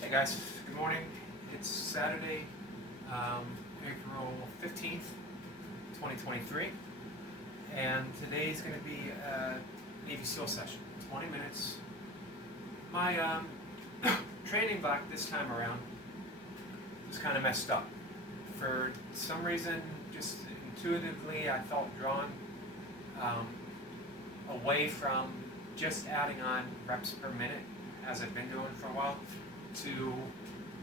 Hey guys, good morning. It's Saturday, April 15th, 2023, and today's going to be a Navy SEAL session, 20 minutes. My training block this time around was kind of messed up. For some reason, just intuitively, I felt drawn away from just adding on reps per minute, as I've been doing for a while, to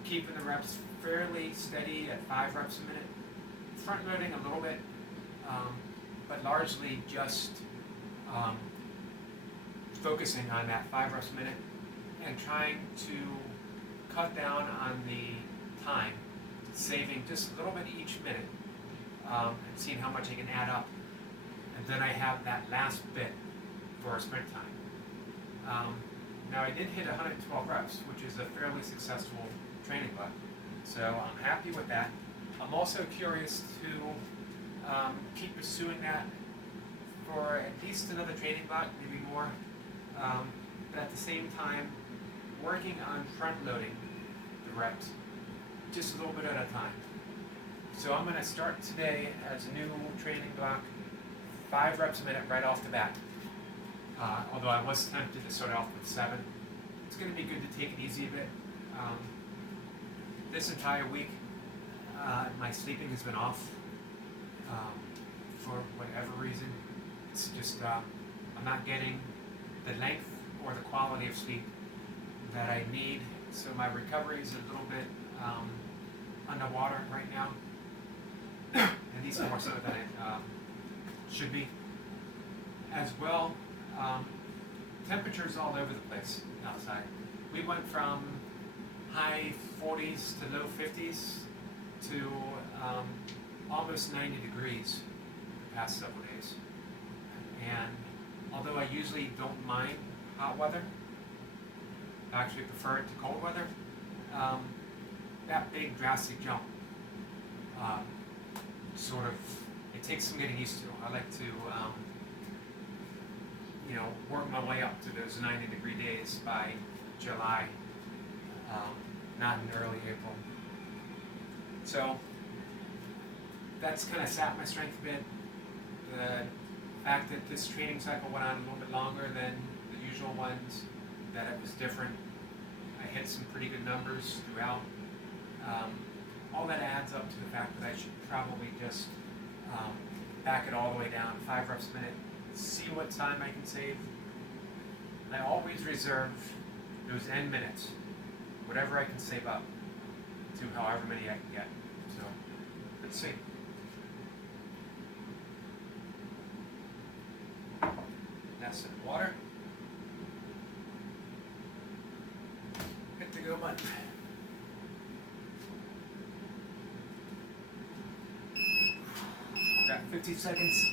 keeping the reps fairly steady at 5 reps a minute, front loading a little bit, but largely just focusing on that 5 reps a minute and trying to cut down on the time, saving just a little bit each minute, and seeing how much I can add up. And then I have that last bit for sprint time. Now I did hit 112 reps, which is a fairly successful training block, so I'm happy with that. I'm also curious to keep pursuing that for at least another training block, maybe more, but at the same time working on front loading the reps just a little bit at a time. So I'm going to start today as a new training block, 5 reps a minute right off the bat. Although I was tempted to start off with 7. It's going to be good to take it easy a bit. This entire week, my sleeping has been off for whatever reason. It's just, I'm not getting the length or the quality of sleep that I need, so my recovery is a little bit underwater right now, at least more so than it should be. As well, temperatures all over the place outside. We went from high 40s to low 50s to almost 90 degrees the past several days. And although I usually don't mind hot weather, I actually prefer it to cold weather, that big drastic jump it takes some getting used to. I like to work my way up to those 90-degree days by July, not in early April. So that's kind of sapped my strength a bit. The fact that this training cycle went on a little bit longer than the usual ones, that it was different. I hit some pretty good numbers throughout. All that adds up to the fact that I should probably just back it all the way down, 5 reps a minute, see what time I can save. I always reserve those end minutes, whatever I can save up, to however many I can get. So, let's see. That's some water. Hit the go button. Got 50 seconds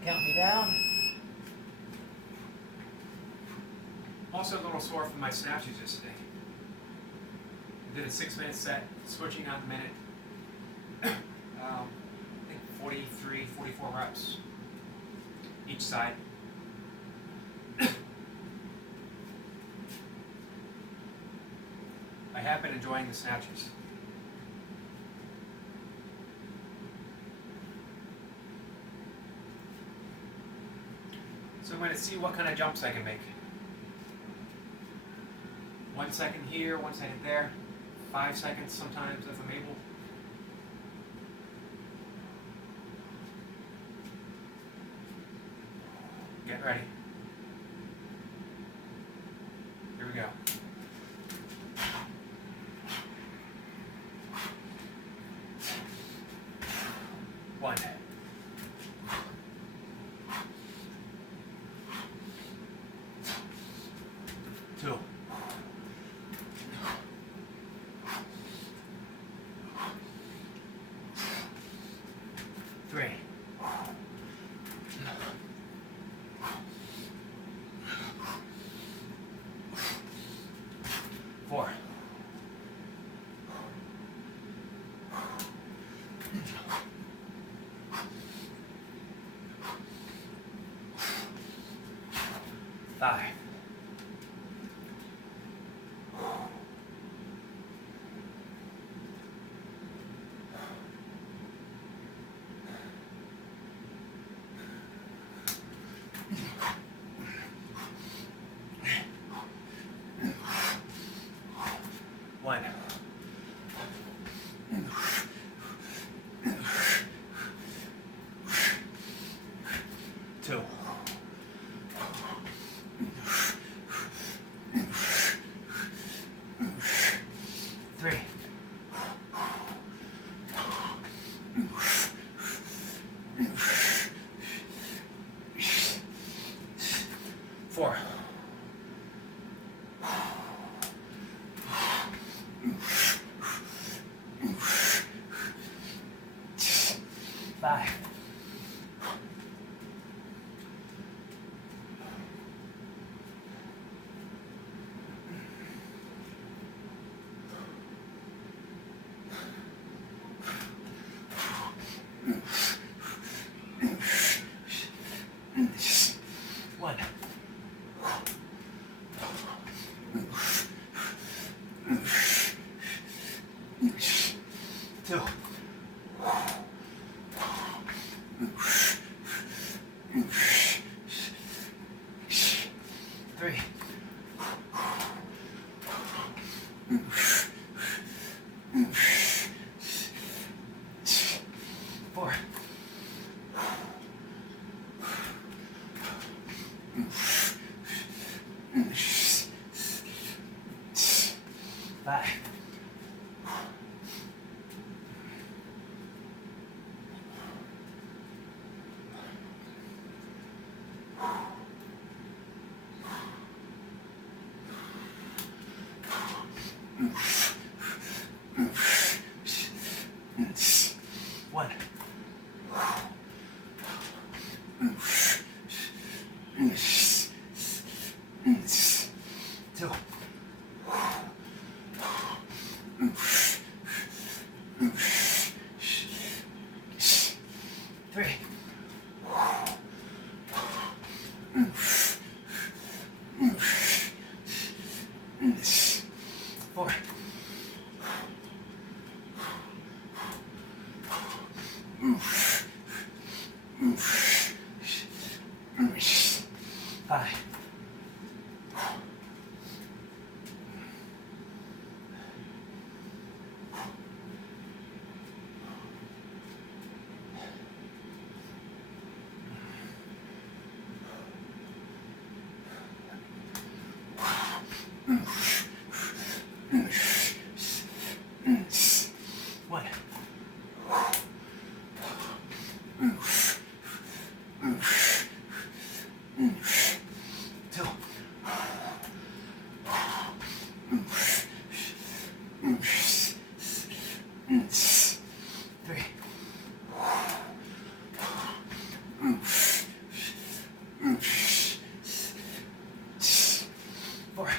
to count me down. Also a little sore from my snatches yesterday. I did a 6-minute set, switching on the minute. I think 43, 44 reps each side. I have been enjoying the snatches. So I'm going to see what kind of jumps I can make. 1 second here, 1 second there, 5 seconds sometimes if I'm able. Get ready. Here we go. 1. 2. 3. 4. 5. 1. 2. 3. 4. 5. 1. 2. 3. 4. 5. 1. 2. 3. 4. 5. 1. 2. 3. 4.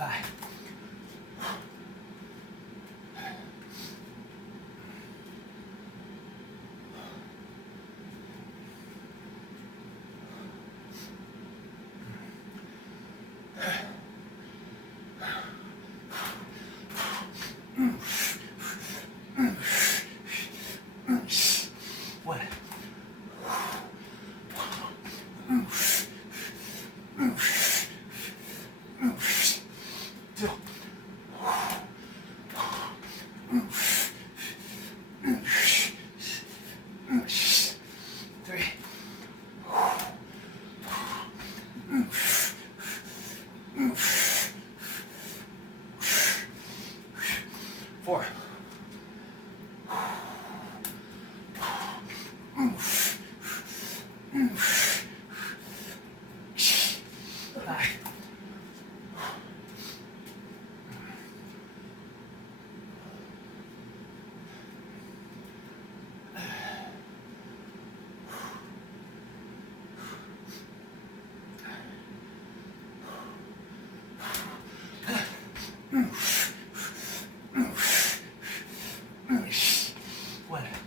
5. 1. 2. 3. 4. 5. 1.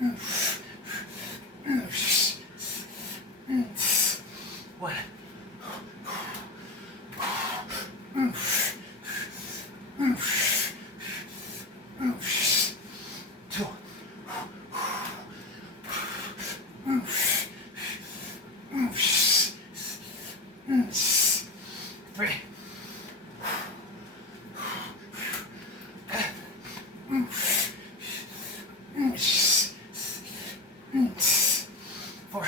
One. Two. Three. Four.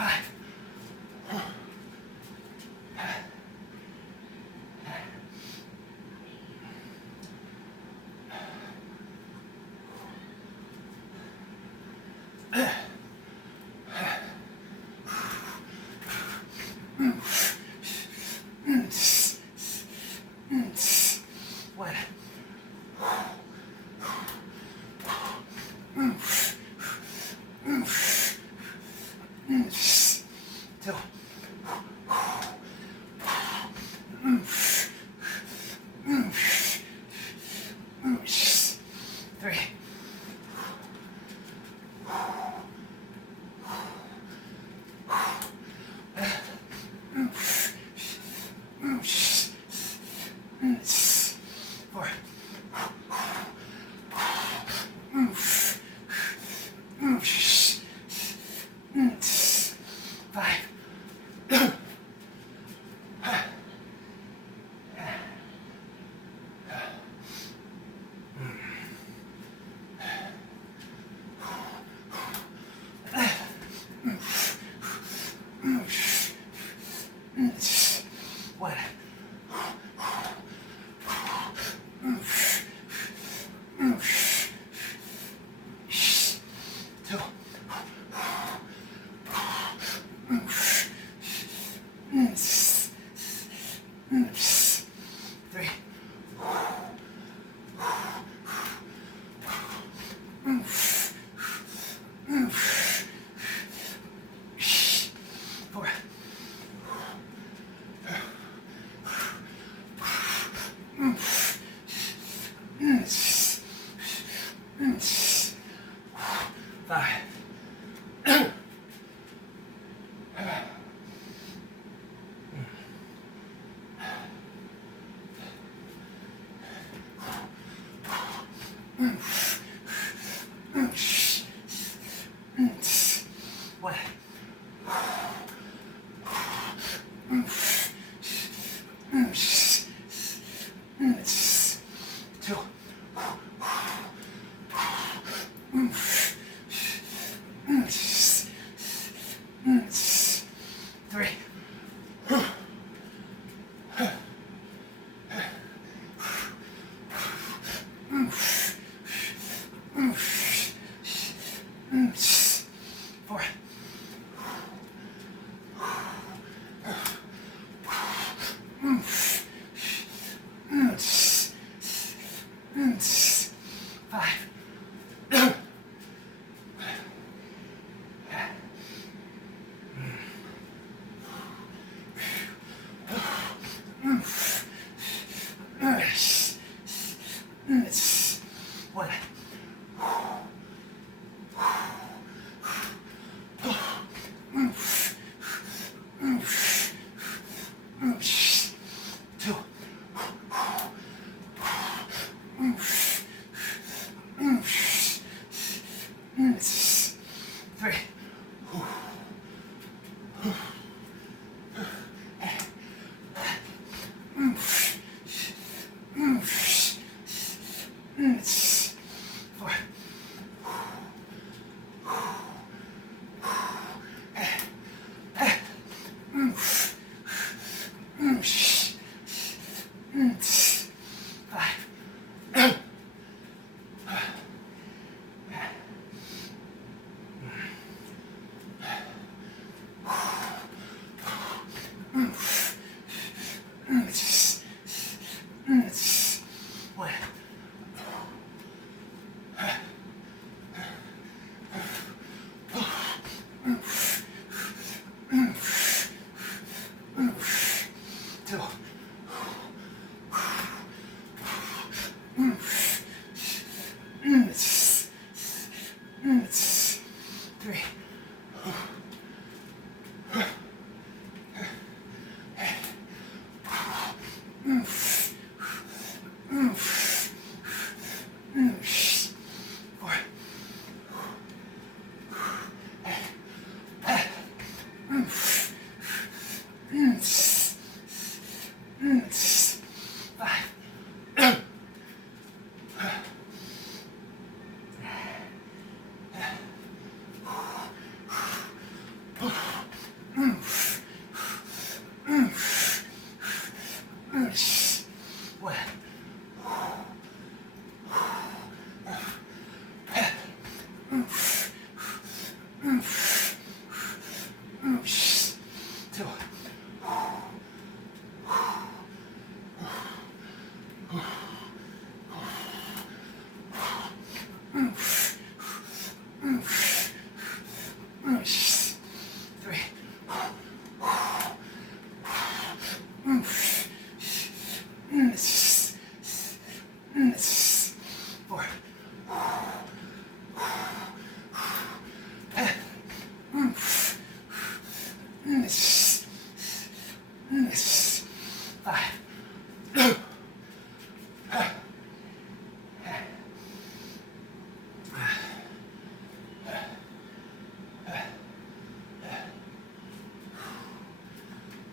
Five. One. Two. Three. Four. Five. One. Two. Three. Four. Five. One. Two. Three. Four. Five. One. Two. Three. Four. 2, 3.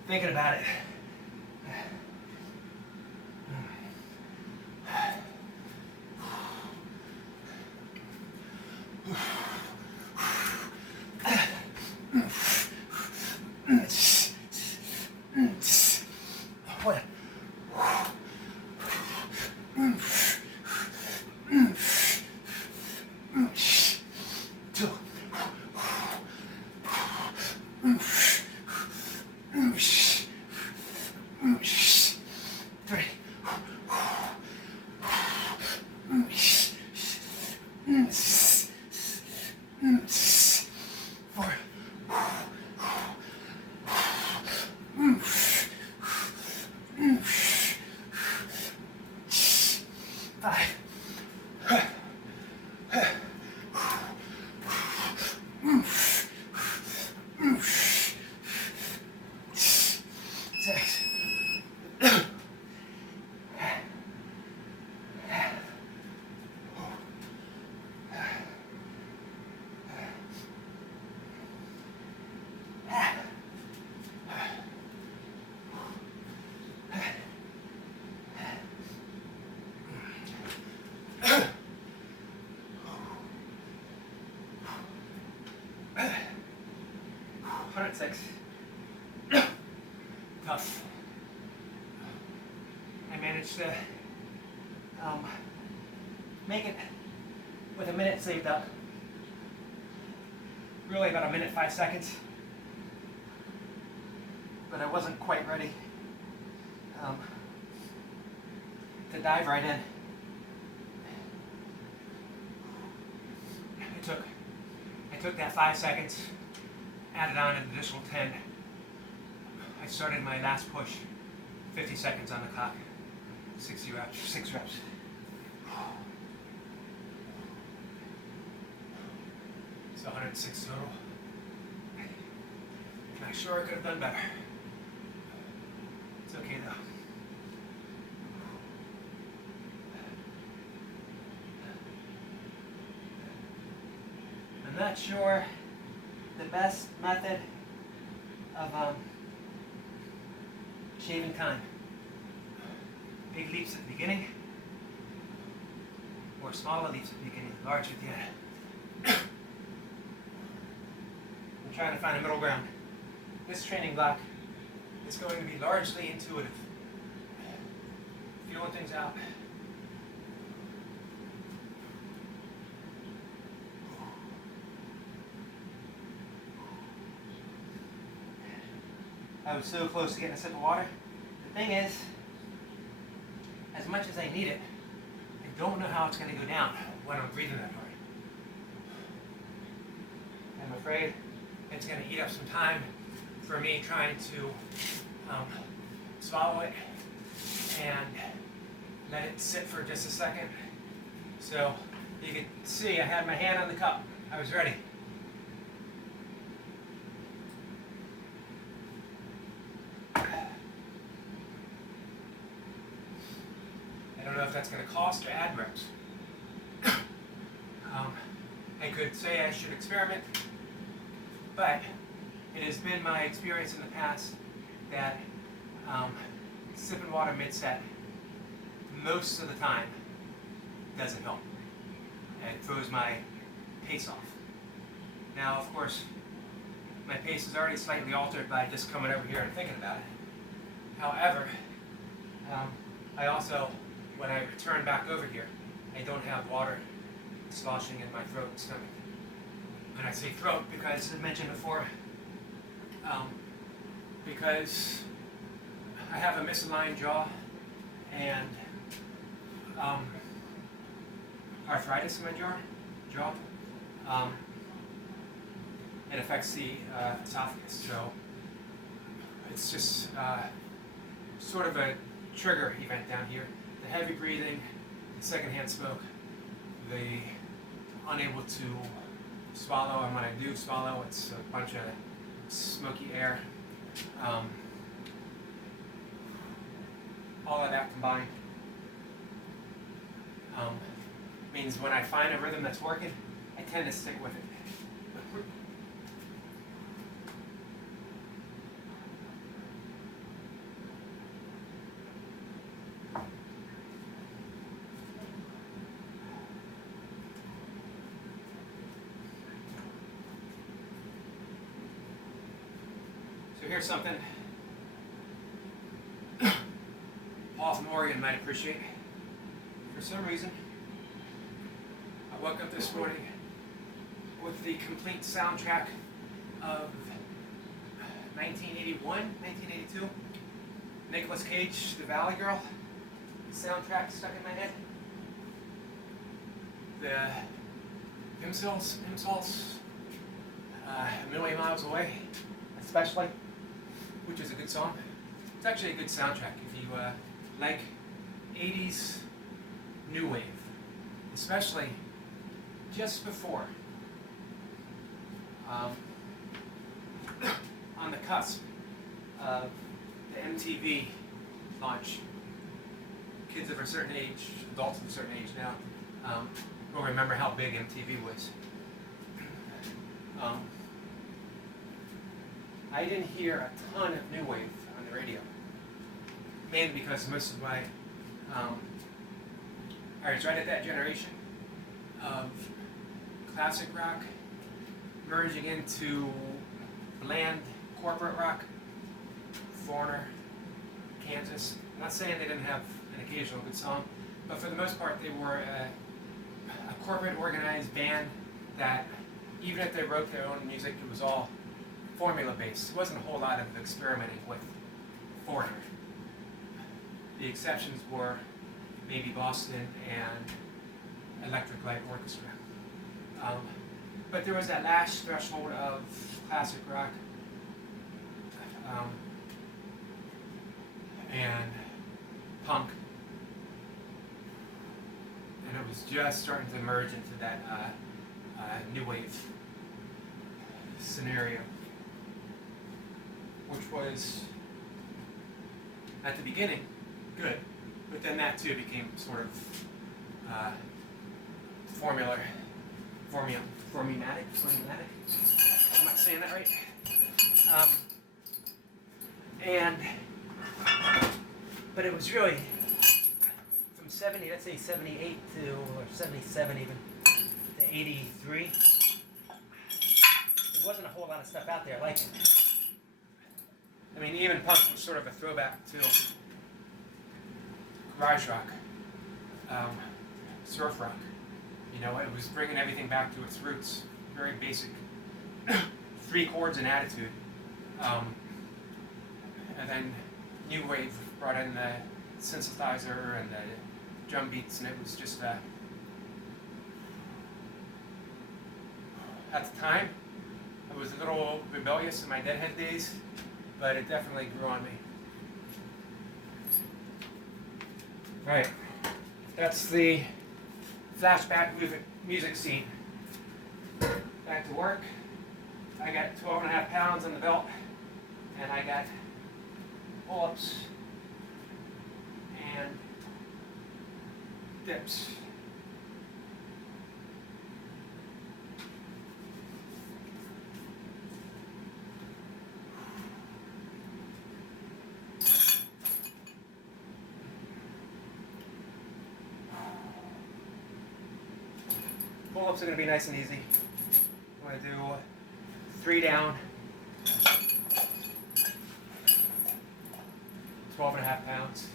Thinking about it. What? 2. 3. 4. 5. 6. Six. Tough. I managed to make it with a minute saved up. Really about 1:05. But I wasn't quite ready to dive right in. I took that 5 seconds, added on an additional 10. I started my last push, 50 seconds on the clock, 6 reps. It's 106 total. I'm sure I could have done better. It's okay though. I'm not sure the best method of shaving time. Big leaps at the beginning, or smaller leaps at the beginning, large at the end. I'm trying to find a middle ground. This training block is going to be largely intuitive, feeling things out. I was so close to getting a sip of water. The thing is, as much as I need it, I don't know how it's going to go down when I'm breathing that hard. I'm afraid it's going to eat up some time for me trying to swallow it, and let it sit for just a second. So you can see I had my hand on the cup. I was ready. I don't know if that's going to cost or add reps. I could say I should experiment, but it has been my experience in the past that sipping water mid-set most of the time doesn't help. It throws my pace off. Now, of course, my pace is already slightly altered by just coming over here and thinking about it. However, I also, when I return back over here, I don't have water sloshing in my throat and stomach. And I say throat because, as I mentioned before, because I have a misaligned jaw and arthritis in my jaw. It affects the esophagus, so it's just sort of a trigger event down here. The heavy breathing, the secondhand smoke, the unable to swallow, and when I do swallow, it's a bunch of smoky air. All of that combined means when I find a rhythm that's working, I tend to stick with it. So here's something Paul from Oregon might appreciate. For some reason, I woke up this morning with the complete soundtrack of 1981, 1982. Nicolas Cage, The Valley Girl soundtrack stuck in my head. The Himsel's A Million Miles Away, especially, which is a good song. It's actually a good soundtrack if you like 80s new wave, especially just before, on the cusp of the MTV launch. Kids of a certain age, adults of a certain age now, will remember how big MTV was. I didn't hear a ton of new wave on the radio, mainly because most of my, I was right at that generation of classic rock merging into bland corporate rock. Foreigner, Kansas. I'm not saying they didn't have an occasional good song, but for the most part they were a corporate organized band that, even if they wrote their own music, it was all formula based. There wasn't a whole lot of experimenting with Foreigner. The exceptions were maybe Boston and Electric Light Orchestra. But there was that last threshold of classic rock and punk, and it was just starting to merge into that new wave scenario, which was at the beginning good, but then that too became sort of formumatic. Am I saying that right? But it was really from 70, let's say 78 to, or 77 even, to 83. There wasn't a whole lot of stuff out there like it. I mean, even punk was sort of a throwback to garage rock, surf rock. You know, it was bringing everything back to its roots, very basic, 3 chords and attitude. And then new wave brought in the synthesizer and the drum beats, and it was just at the time I was a little rebellious in my Deadhead days, but it definitely grew on me. Right. That's the flashback music scene. Back to work. I got 12.5 pounds on the belt, and I got pull-ups and dips. Pull-ups are going to be nice and easy. I'm going to do 3 down, 12.5 pounds.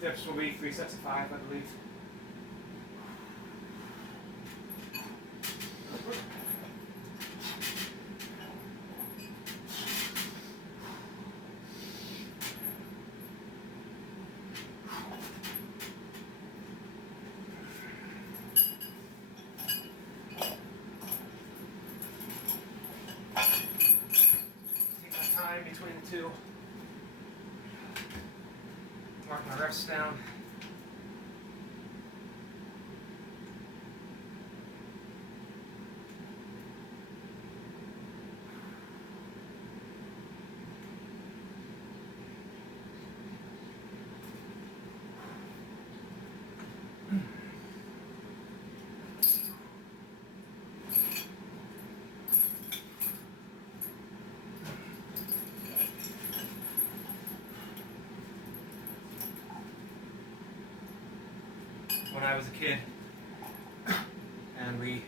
Dips will be 3 sets of 5, I believe. Between the two. Mark my reps down. When I was a kid and we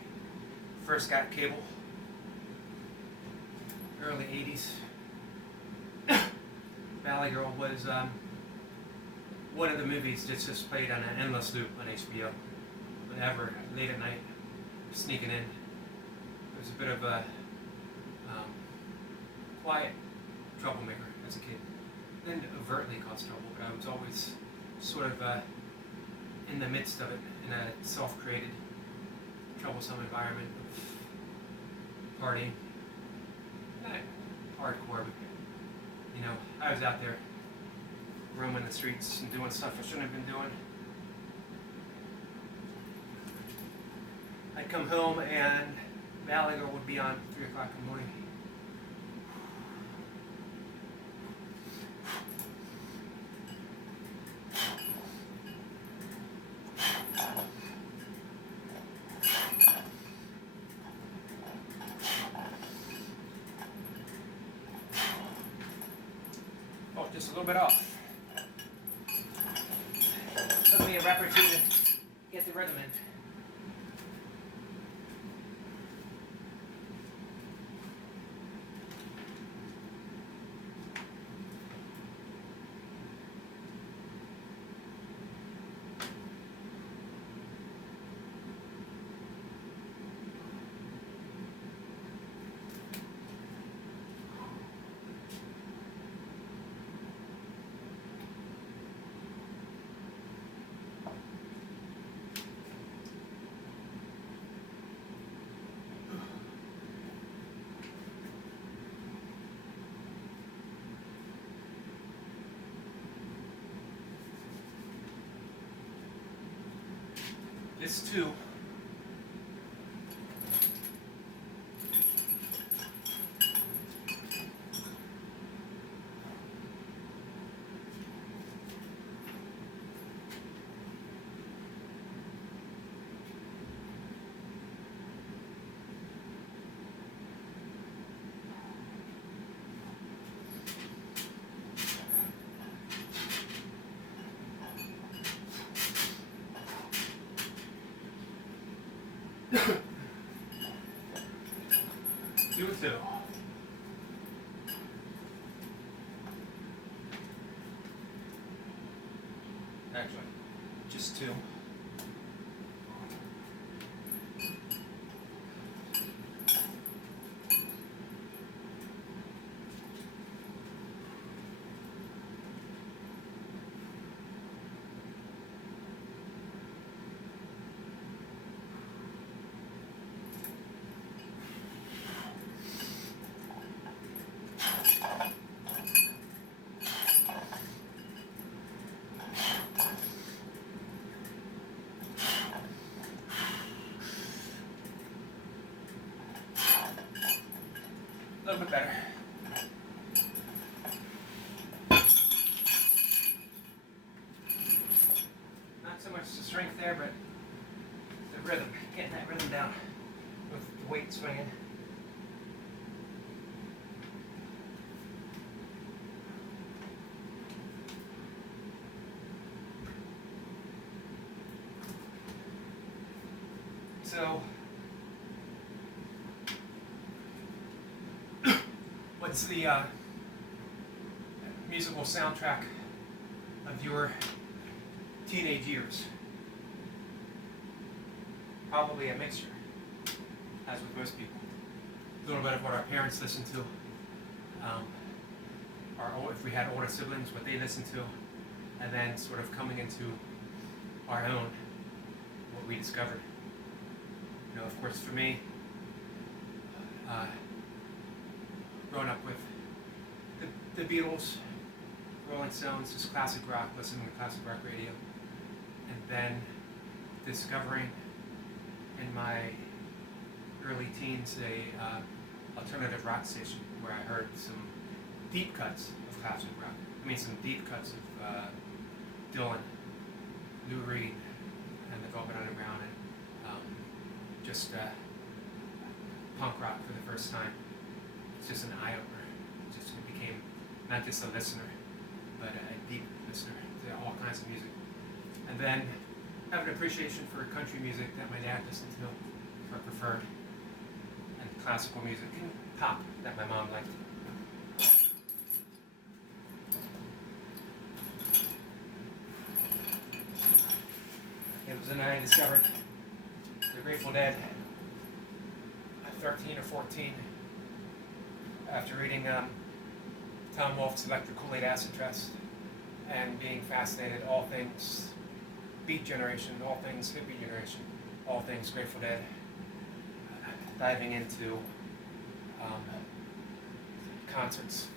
first got cable, early 80s, Valley Girl was one of the movies that just played on an endless loop on HBO. Whenever, late at night, sneaking in. It was a bit of a quiet troublemaker as a kid. Didn't overtly cause trouble, but I was always sort of in the midst of it, in a self-created, troublesome environment of partying. Not hardcore, but, you know, I was out there roaming the streets and doing stuff I shouldn't have been doing. I'd come home and Valley Girl would be on 3 o'clock in the morning. Oh, just a little bit off. Took me a rep or 2 to get the rhythm in. This too. Do it too. Actually, just 2. little bit better. Not so much the strength there, but the rhythm. Getting that rhythm down with the weight swinging. So, what's the musical soundtrack of your teenage years? Probably a mixture, as with most people. A little bit of what our parents listened to, if we had older siblings, what they listened to, and then sort of coming into our own, what we discovered. You know, of course, for me, growing up with the Beatles, Rolling Stones, just classic rock, listening to classic rock radio, and then discovering in my early teens a alternative rock station where I heard some deep cuts of classic rock. I mean, some deep cuts of Dylan, Lou Reed, and the Velvet Underground, and just punk rock for the first time. It's just an eye-opener. It became not just a listener, but a deep listener to all kinds of music. And then have an appreciation for country music that my dad listened to, or preferred, and classical music and pop that my mom liked. It was then I discovered the Grateful Dead at 13 or 14 after reading Tom Wolfe's Electric Kool-Aid Acid Test and being fascinated all things Beat Generation, all things hippie generation, all things Grateful Dead, diving into concerts,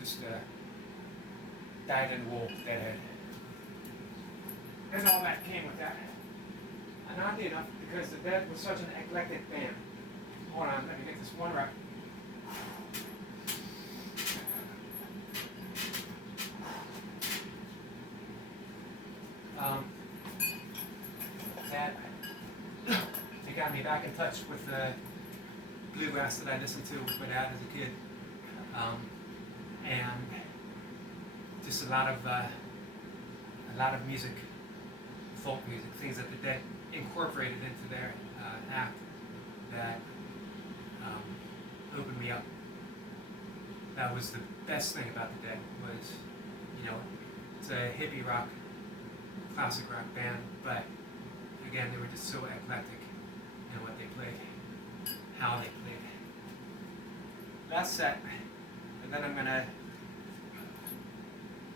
just dyed-in-the-wool Deadhead. And all that came with that. And oddly enough, because the Dead was such an eclectic band. Hold on, let me get this one right. That it got me back in touch with the bluegrass that I listened to with my dad as a kid, and just a lot of music, folk music, things that the Dead incorporated into their act that opened me up. That was the best thing about the Dead was, you know, it's a hippie rock, classic rock band, but again, they were just so eclectic in what they played, how they played. That's set, and then I'm gonna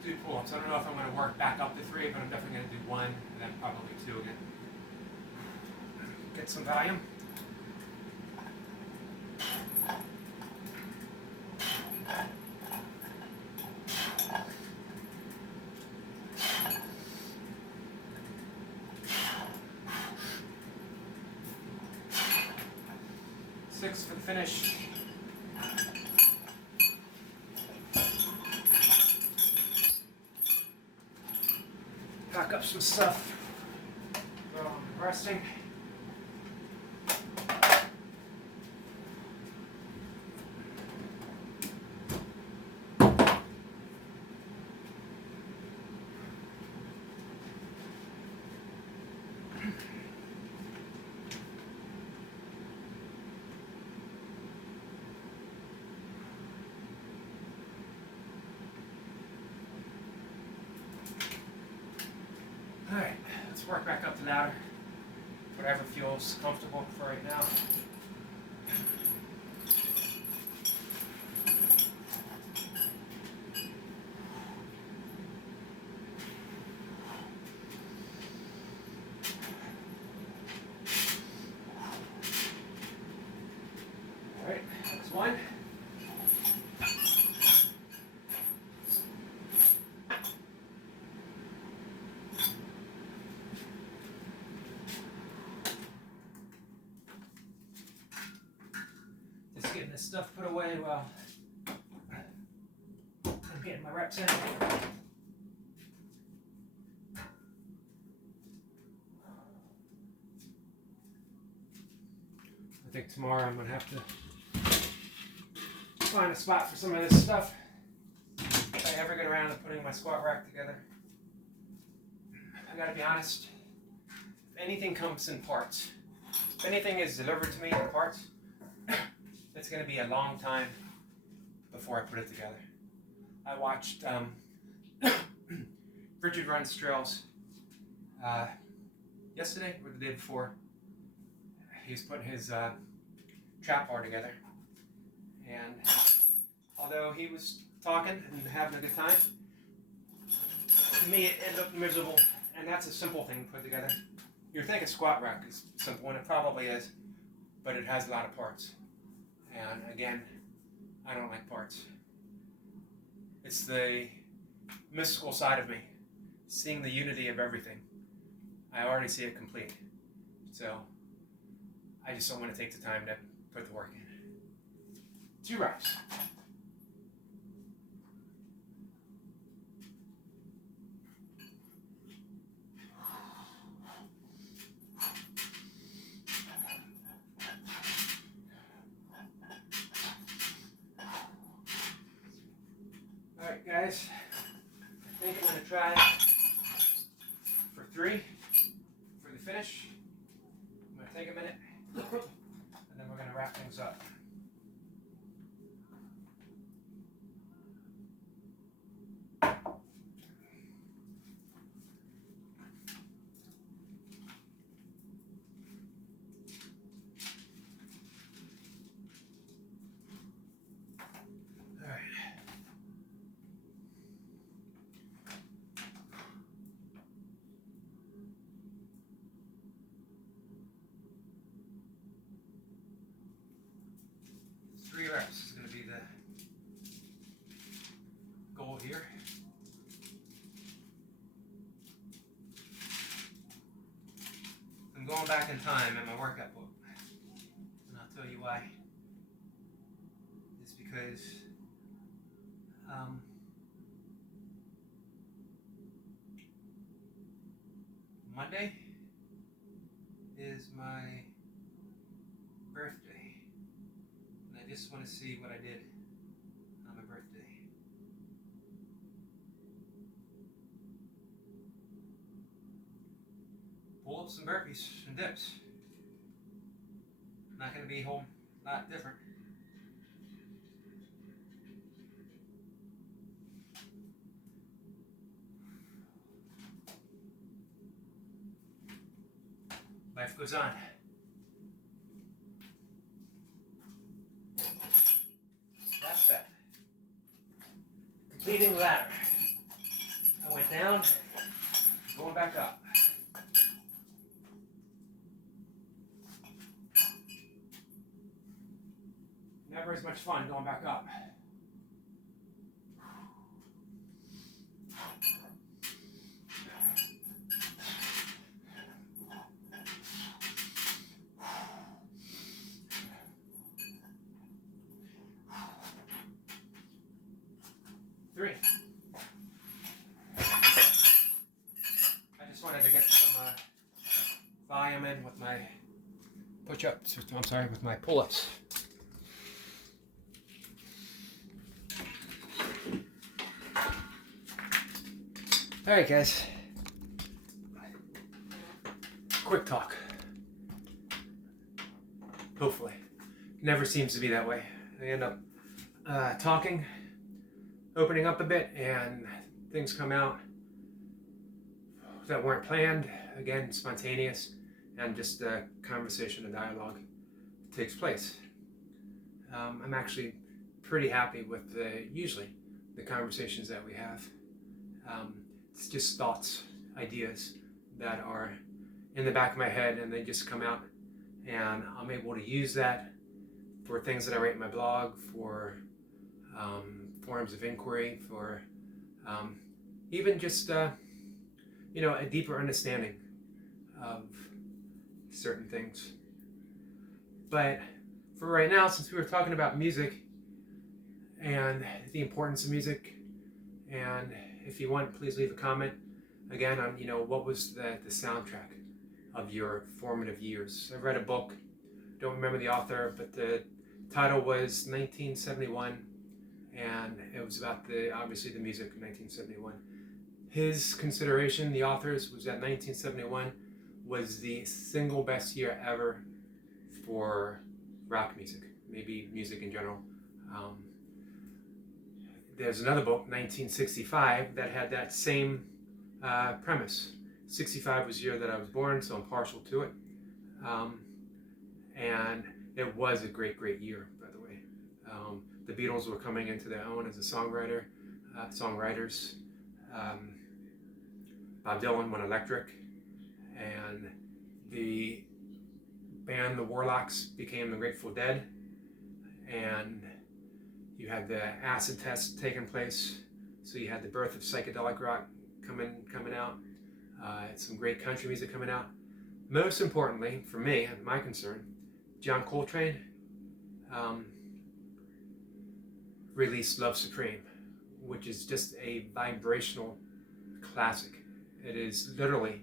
do pull-ups. I don't know if I'm gonna work back up to 3, but I'm definitely gonna do 1, and then probably 2 again. Get some volume. For the finish. Pack up some stuff. Go on resting. Alright, let's work back up to louder. Whatever feels comfortable for right now. Alright, next one. this stuff put away while I'm getting my reps in. I think tomorrow I'm going to have to find a spot for some of this stuff if I ever get around to putting my squat rack together. I gotta be honest, if anything comes in parts, if anything is delivered to me in parts, it's gonna be a long time before I put it together. I watched Richard Runs Trails yesterday or the day before. He was putting his trap bar together, and although he was talking and having a good time, to me it ended up miserable, and that's a simple thing to put together. You'd think a squat rack is simple, and it probably is, but it has a lot of parts. And again, I don't like parts. It's the mystical side of me, seeing the unity of everything. I already see it complete, so I just don't want to take the time to put the work in. 2 reps. Alright guys, I think I'm going to try for 3 for the finish. I'm going to take a minute and then we're going to wrap things up. Three reps is going to be the goal here. I'm going back in time in my workout book, and I'll tell you why. It's because Monday is my birthday. I just want to see what I did on my birthday. Pull-ups and burpees and dips. Not going to be a whole lot different. Life goes on. Last step. Completing the ladder. I went down, going back up. Never as much fun going back up. Three. I just wanted to get some volume in with my push-ups. I'm sorry, with my pull-ups. All right, guys. Quick talk. Hopefully. Never seems to be that way. I end up talking, opening up a bit, and things come out that weren't planned. Again, spontaneous, and just a conversation, a dialogue takes place. I'm actually pretty happy with usually the conversations that we have. It's just thoughts, ideas that are in the back of my head, and they just come out, and I'm able to use that for things that I write in my blog, for forms of inquiry, for even just a deeper understanding of certain things. But for right now, since we were talking about music and the importance of music, and if you want, please leave a comment again on, what was the soundtrack of your formative years. I read a book, don't remember the author, but the title was 1971, and it was about obviously the music of 1971. His consideration, the author's, was that 1971 was the single best year ever for rock music, maybe music in general. There's another book, 1965, that had that same premise. 65 was the year that I was born, so I'm partial to it. And it was a great, great year, by the way. The Beatles were coming into their own as a songwriters. Bob Dylan went electric, and the band, the Warlocks, became the Grateful Dead, and you had the acid test taking place, so you had the birth of psychedelic rock coming out, some great country music coming out. Most importantly, for me, my concern, John Coltrane released Love Supreme, which is just a vibrational classic. It is literally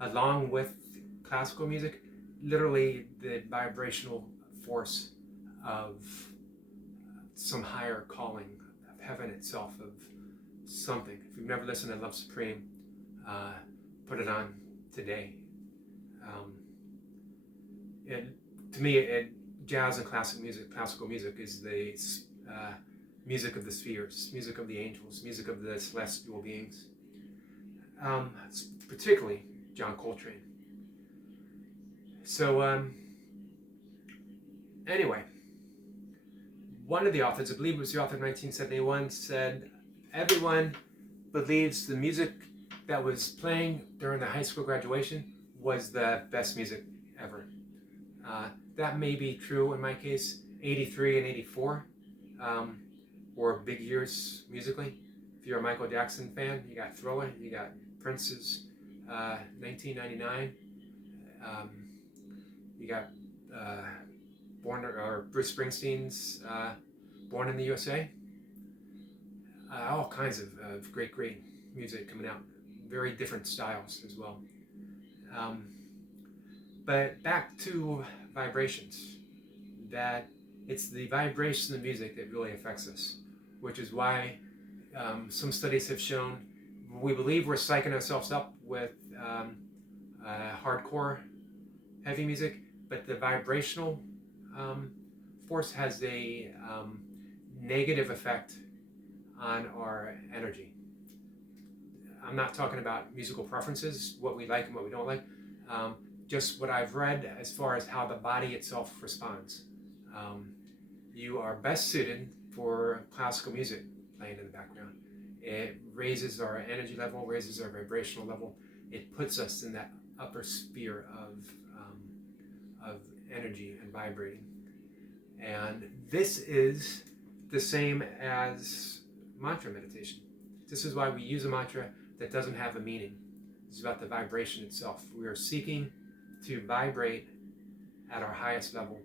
along with classical music, literally the vibrational force of some higher calling of heaven itself, of something. If you've never listened to Love Supreme, put it on today. To me, jazz and classical music is the music of the spheres, music of the angels, music of the celestial beings. Particularly John Coltrane. So anyway, one of the authors, I believe it was the author of 1971, said everyone believes the music that was playing during the high school graduation was the best music ever. That may be true in my case. 83 and 84 were big years musically. If you're a Michael Jackson fan, you got Thriller, you got Prince's 1999, you got Bruce Springsteen's Born in the USA. All kinds of great music coming out, very different styles as well. But back to vibrations, that it's the vibration of music that really affects us, which is why some studies have shown, we believe we're psyching ourselves up with hardcore heavy music, but the vibrational force has a negative effect on our energy. I'm not talking about musical preferences, what we like and what we don't like, just what I've read as far as how the body itself responds. You are best suited for classical music playing in the background. It raises our energy level, raises our vibrational level. It puts us in that upper sphere of energy and vibrating. And this is the same as mantra meditation. This is why we use a mantra that doesn't have a meaning. It's about the vibration itself. We are seeking to vibrate at our highest level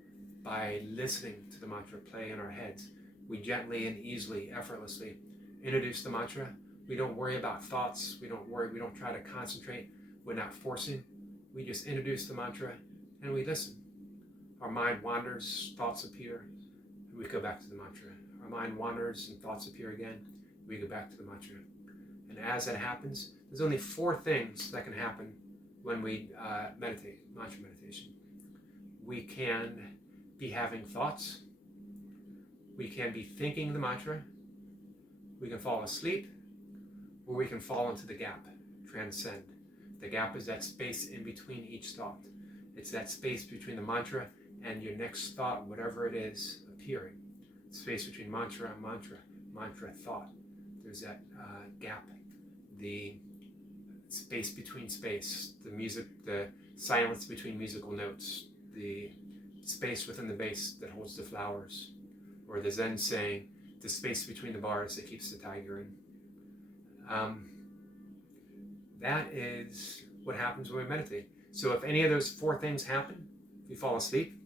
by listening to the mantra play in our heads. We gently and easily, effortlessly introduce the mantra. We don't worry about thoughts. We don't try to concentrate. We're not forcing. We just introduce the mantra and we listen. Our mind wanders, thoughts appear, and we go back to the mantra. Our mind wanders and thoughts appear again. We go back to the mantra. And as that happens, there's only 4 things that can happen when we meditate, mantra meditation. We can be having thoughts. We can be thinking the mantra. We can fall asleep, or we can fall into the gap, transcend. The gap is that space in between each thought. It's that space between the mantra and your next thought, whatever it is, appearing. Space between mantra and mantra thought. There's that gap. The space between space, the music, the silence between musical notes, the space within the vase that holds the flowers, or the Zen saying, the space between the bars that keeps the tiger in. That is what happens when we meditate. So if any of those 4 things happen, if you fall asleep,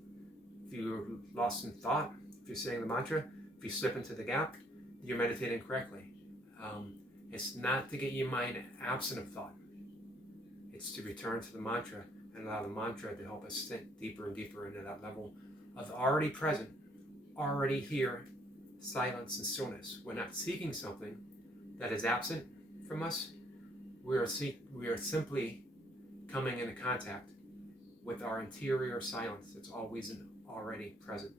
If you're lost in thought, if you're saying the mantra, if you slip into the gap, you're meditating correctly. It's not to get your mind absent of thought. It's to return to the mantra and allow the mantra to help us sink deeper and deeper into that level of already present, already here, silence and stillness. We're not seeking something that is absent from us. We are simply coming into contact with our interior silence that's always and already present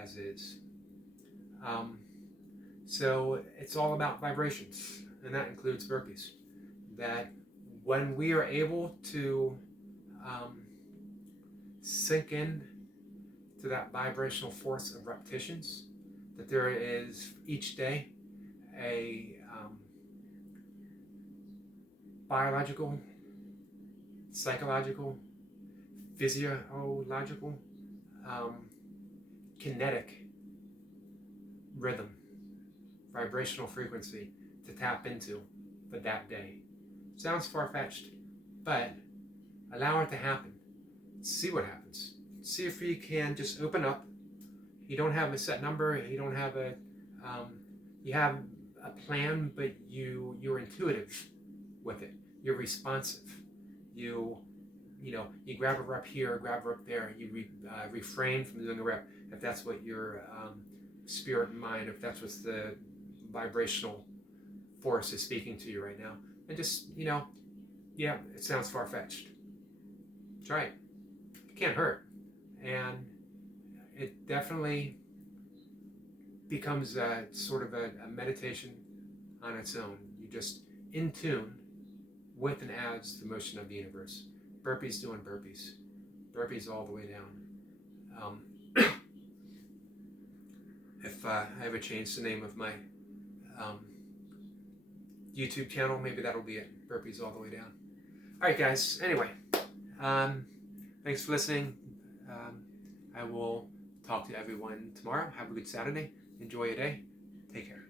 as is. So it's all about vibrations, and that includes burpees. That when we are able to sink in to that vibrational force of repetitions, that there is each day a biological, psychological, physiological, kinetic rhythm, vibrational frequency to tap into for that day. Sounds far-fetched, but allow it to happen. See what happens. See if you can just open up. You don't have a set number. You don't have a. You have a plan, but you're intuitive with it. You're responsive. You grab a rep here, grab a rep there. You refrain from doing a rep if that's what your spirit and mind, if that's what the vibrational force is speaking to you right now. And just, yeah, it sounds far-fetched. Try it. It can't hurt. And it definitely becomes a sort of a meditation on its own. You're just in tune with and as the motion of the universe. Burpees doing burpees. Burpees all the way down. If I ever change the name of my YouTube channel, maybe that'll be it. Burpees all the way down. All right, guys. Anyway, thanks for listening. I will talk to everyone tomorrow. Have a good Saturday. Enjoy your day. Take care.